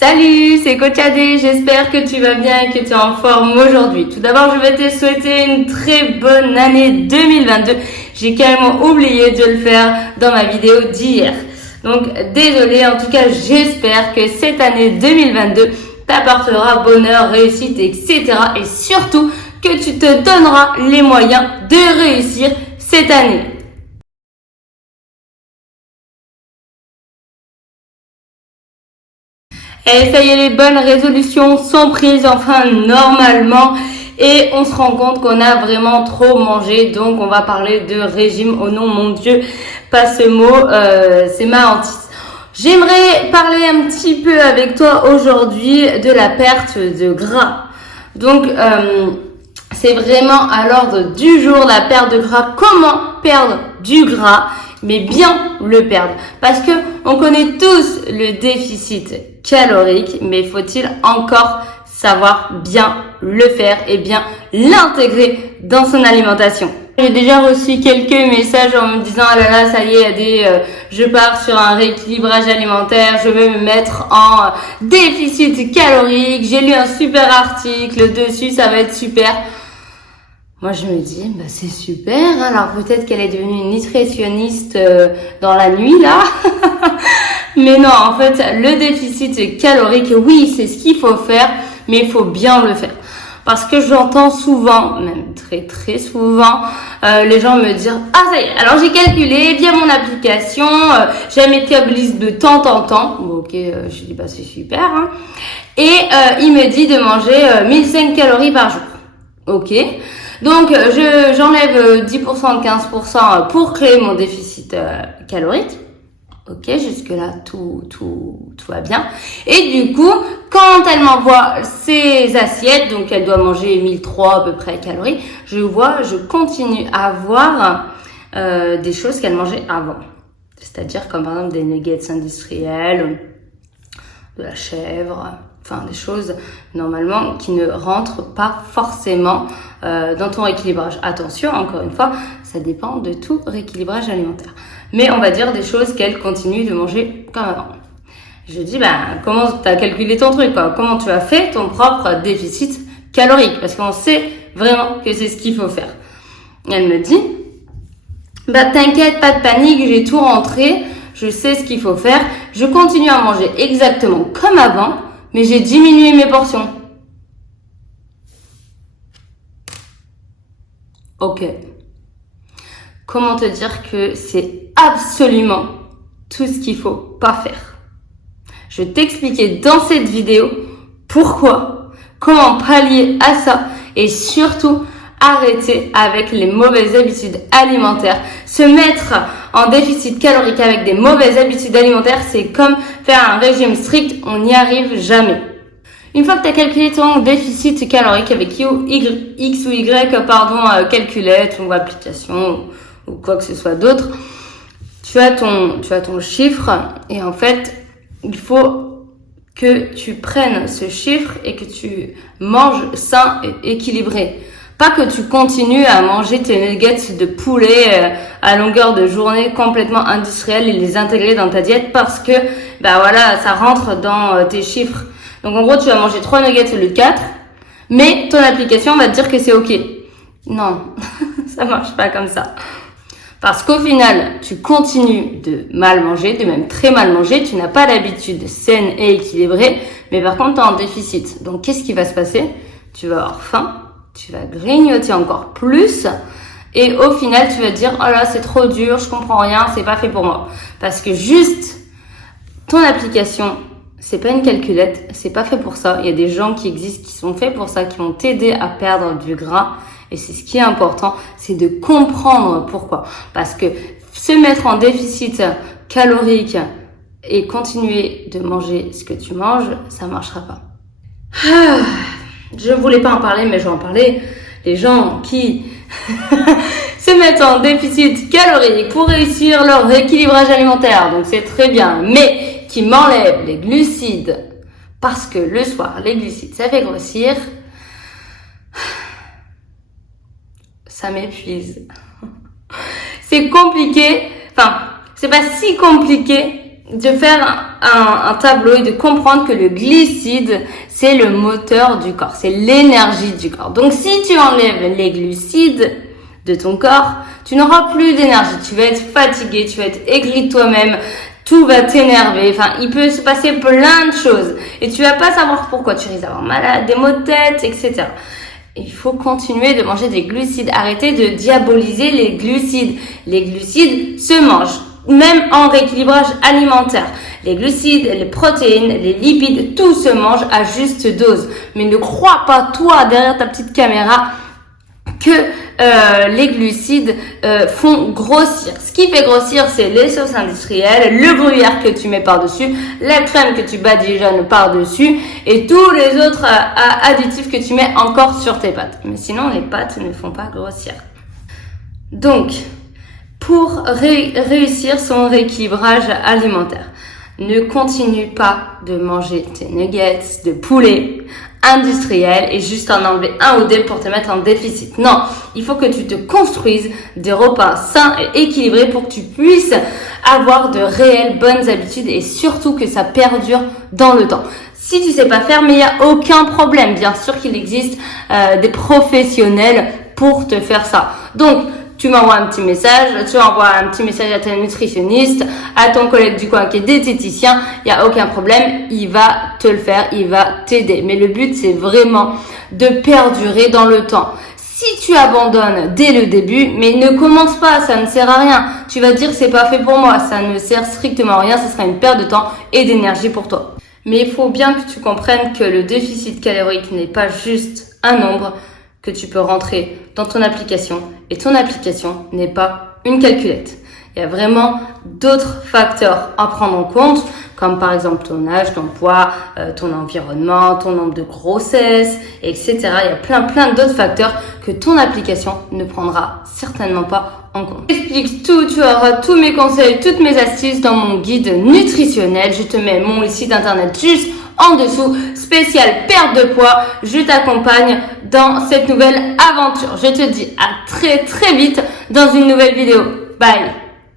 Salut, c'est Coach Adé, j'espère que tu vas bien et que tu es en forme aujourd'hui. Tout d'abord, je vais te souhaiter une très bonne année 2022. J'ai carrément oublié de le faire dans ma vidéo d'hier. Donc, désolé, en tout cas, j'espère que cette année 2022 t'apportera bonheur, réussite, etc. Et surtout, que tu te donneras les moyens de réussir cette année. Et ça y est, les bonnes résolutions sont prises, enfin normalement, et on se rend compte qu'on a vraiment trop mangé, donc on va parler de régime. Oh non, mon Dieu, pas ce mot, c'est ma hantise. J'aimerais parler un petit peu avec toi aujourd'hui de la perte de gras. Donc, c'est vraiment à l'ordre du jour, la perte de gras. Comment perdre du gras, mais bien le perdre? Parce que on connaît tous le déficit calorique, mais faut-il encore savoir bien le faire et bien l'intégrer dans son alimentation? J'ai déjà reçu quelques messages en me disant « Ah là là, ça y est, je pars sur un rééquilibrage alimentaire, je vais me mettre en déficit calorique, j'ai lu un super article dessus, ça va être super ». Moi, je me dis, bah, c'est super. Alors, peut-être qu'elle est devenue une nutritionniste dans la nuit, là. Mais non, en fait, le déficit calorique, oui, c'est ce qu'il faut faire, mais il faut bien le faire. Parce que j'entends souvent, même très très souvent, les gens me dire « Ah, ça y est, alors j'ai calculé via mon application, j'ai un métabolisme de tant. » Bon, ok, je dis « Bah, c'est super. Hein. » Et il me dit de manger 1500 calories par jour. Ok. Donc, j'enlève 10%, 15% pour créer mon déficit calorique. Ok, jusque-là, tout va bien. Et du coup, quand elle m'envoie ses assiettes, donc elle doit manger 1003 à peu près calories, je continue à voir des choses qu'elle mangeait avant. C'est-à-dire comme par exemple des nuggets industriels, de la chèvre, enfin des choses normalement qui ne rentrent pas forcément dans ton rééquilibrage. Attention, encore une fois, ça dépend de tout rééquilibrage alimentaire. Mais on va dire des choses qu'elle continue de manger comme avant. Je dis, comment tu as calculé ton truc, quoi? Comment tu as fait ton propre déficit calorique? Parce qu'on sait vraiment que c'est ce qu'il faut faire. Elle me dit, t'inquiète, pas de panique, j'ai tout rentré, je sais ce qu'il faut faire. Je continue à manger exactement comme avant, mais j'ai diminué mes portions. Ok. Comment te dire que c'est absolument tout ce qu'il faut pas faire. Je t'expliquais dans cette vidéo pourquoi, comment pallier à ça et surtout arrêter avec les mauvaises habitudes alimentaires. Se mettre en déficit calorique avec des mauvaises habitudes alimentaires, c'est comme faire un régime strict, on n'y arrive jamais. Une fois que tu as calculé ton déficit calorique avec X ou Y, calculette ou application ou quoi que ce soit d'autre, tu as ton chiffre et en fait, il faut que tu prennes ce chiffre et que tu manges sain et équilibré. Pas que tu continues à manger tes nuggets de poulet à longueur de journée complètement industriels et les intégrer dans ta diète parce que ça rentre dans tes chiffres. Donc en gros, tu vas manger 3 nuggets au lieu de 4, mais ton application va te dire que c'est ok. Non, ça marche pas comme ça. Parce qu'au final, tu continues de mal manger, de même très mal manger, tu n'as pas d'habitude saine et équilibrée, mais par contre, tu es en déficit. Donc qu'est-ce qui va se passer? Tu vas avoir faim, tu vas grignoter encore plus, et au final, tu vas te dire « Oh là, c'est trop dur, je comprends rien, c'est pas fait pour moi. » Parce que juste, ton application, c'est pas une calculette, c'est pas fait pour ça. Il y a des gens qui existent, qui sont faits pour ça, qui vont t'aider à perdre du gras. Et c'est ce qui est important, c'est de comprendre pourquoi. Parce que se mettre en déficit calorique et continuer de manger ce que tu manges, ça marchera pas. Je voulais pas en parler, mais je vais en parler. Les gens qui se mettent en déficit calorique pour réussir leur rééquilibrage alimentaire, donc c'est très bien, mais qui m'enlèvent les glucides parce que le soir, les glucides, ça fait grossir. Ça m'épuise. C'est compliqué. Enfin, c'est pas si compliqué de faire un tableau et de comprendre que le glucide, c'est le moteur du corps, c'est l'énergie du corps. Donc si tu enlèves les glucides de ton corps, tu n'auras plus d'énergie, tu vas être fatigué, tu vas être aigri de toi-même, tout va t'énerver, enfin il peut se passer plein de choses et tu vas pas savoir pourquoi, tu risques d'avoir malade, des maux de tête, etc. Il faut continuer de manger des glucides, arrêter de diaboliser les glucides. Les glucides se mangent, même en rééquilibrage alimentaire. Les glucides, les protéines, les lipides, tout se mange à juste dose. Mais ne crois pas, toi, derrière ta petite caméra, que les glucides font grossir. Ce qui fait grossir, c'est les sauces industrielles, le gruyère que tu mets par-dessus, la crème que tu badigeonnes par-dessus et tous les autres additifs que tu mets encore sur tes pâtes. Mais sinon, les pâtes ne font pas grossir. Donc, pour réussir son rééquilibrage alimentaire, ne continue pas de manger tes nuggets de poulet industriel et juste en enlever un ou deux pour te mettre en déficit. Non, il faut que tu te construises des repas sains et équilibrés pour que tu puisses avoir de réelles bonnes habitudes et surtout que ça perdure dans le temps. Si tu sais pas faire, mais il n'y a aucun problème. Bien sûr qu'il existe des professionnels pour te faire ça. Donc, tu m'envoies un petit message, tu envoies un petit message à ta nutritionniste, à ton collègue du coin qui est diététicien, il n'y a aucun problème, il va te le faire, il va t'aider. Mais le but, c'est vraiment de perdurer dans le temps. Si tu abandonnes dès le début, mais ne commence pas, ça ne sert à rien. Tu vas dire c'est pas fait pour moi, ça ne sert strictement à rien, ce sera une perte de temps et d'énergie pour toi. Mais il faut bien que tu comprennes que le déficit calorique n'est pas juste un nombre que tu peux rentrer dans ton application et ton application n'est pas une calculette. Il y a vraiment d'autres facteurs à prendre en compte comme par exemple ton âge, ton poids, ton environnement, ton nombre de grossesses, etc. Il y a plein d'autres facteurs que ton application ne prendra certainement pas en compte. J'explique tout, tu auras tous mes conseils, toutes mes astuces dans mon guide nutritionnel. Je te mets mon site internet juste en dessous, spécial perte de poids. Je t'accompagne dans cette nouvelle aventure. Je te dis à très vite dans une nouvelle vidéo. Bye!